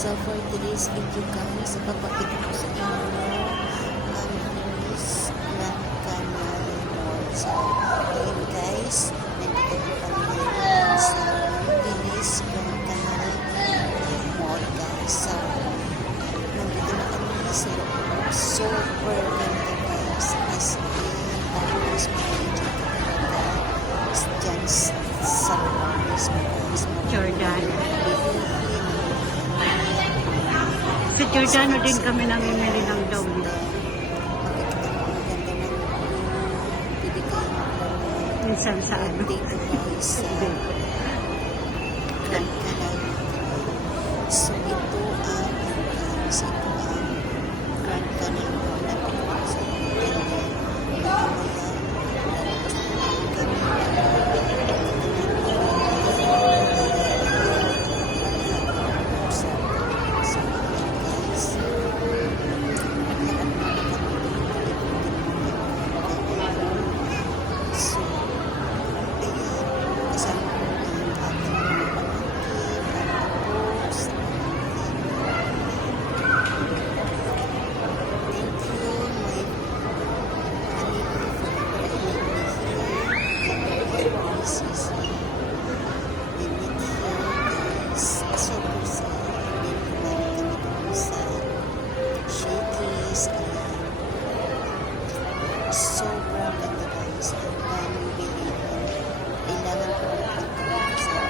So for today's video guys, ipapakita ko sa inyo ang Venice Grand Canal Mall. So ayun guys, nandito po kami ngayon sa Venice Grand Canal Mall guys. So nandito na kami sa loob. Super ganda guys. As in, tapos mag-enjoy ka talaga dyan sa loob mismo guys. Jordan. Sa Giordano din kami namimili ng dawli. Minsan sa ano? So ito ang Grand Canal sobrang ganda guys. Ang daming bilihan. Kailangan ko magpagtawag sa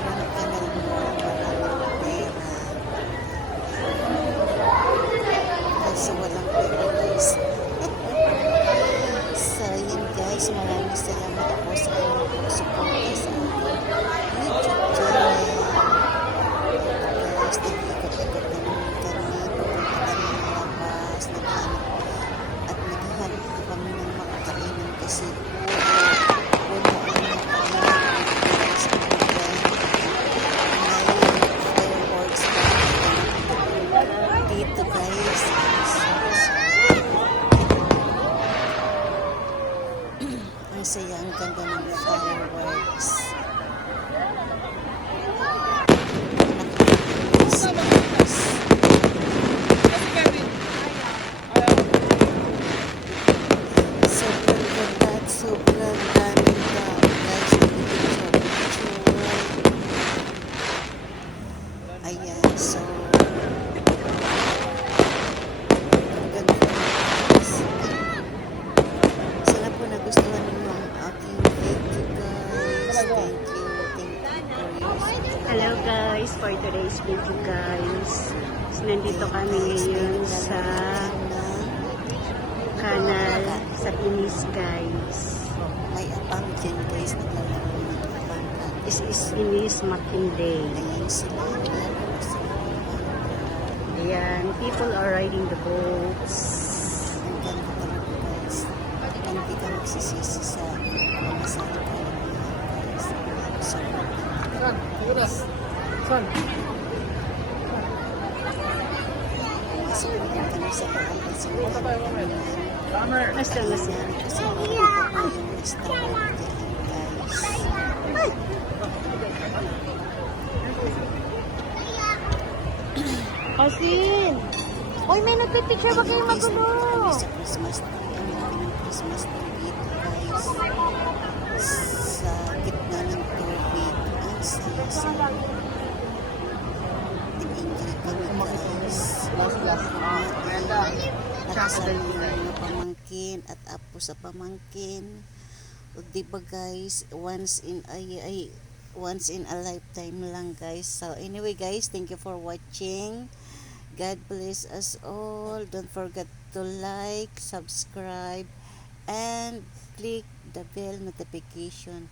Grand Canal Mall. Maraming pera. Kasi walang pera guys. So yun guys, maraming salamat po sa inyong pagsuporta sa aking YouTube channel. Guys, nag-ikot-ikot na naman kami. Pupunta kami ng labas. At naghahanap po kami ng makakainan kasi puno ang nakainan sa fireworks dito guys. Ang saya, ang ganda ng fireworks. Sobrang daming tao guys. Ayan, so ganda guys. Sana po nagustuhan ninyo ang aking video guys. Thank you for your support. Hello guys, for today's video guys. So, nandito kami ngayon sa kanal sa Venice guys. May abang dyan guys, naglalaro ng abang. This is Venice Matinday. Ayan sila, naglalaro sila. Ayan, people are riding the boats. Ang ganda talaga guys. Hindi ka magsisisi sa pamasahe ka lang guys. So, masok na kami sa bahay kasi Hasta na siya. kasi yung restaurant dyan guys. Kasin! Uy, may nagpipicture ba kayo magulo? Sa Christmas tree, ang dami ng Christmas tree dito guys. Sa gitna ng tubig. Ang saya-saya. Nag-enjoy kami guys. Nakasama yung mga pamangkin at apo sa pamangkin. O diba guys, once in a lifetime lang guys. So anyway guys, thank you for watching. God bless us all. Don't forget to like, subscribe, and click the bell notification.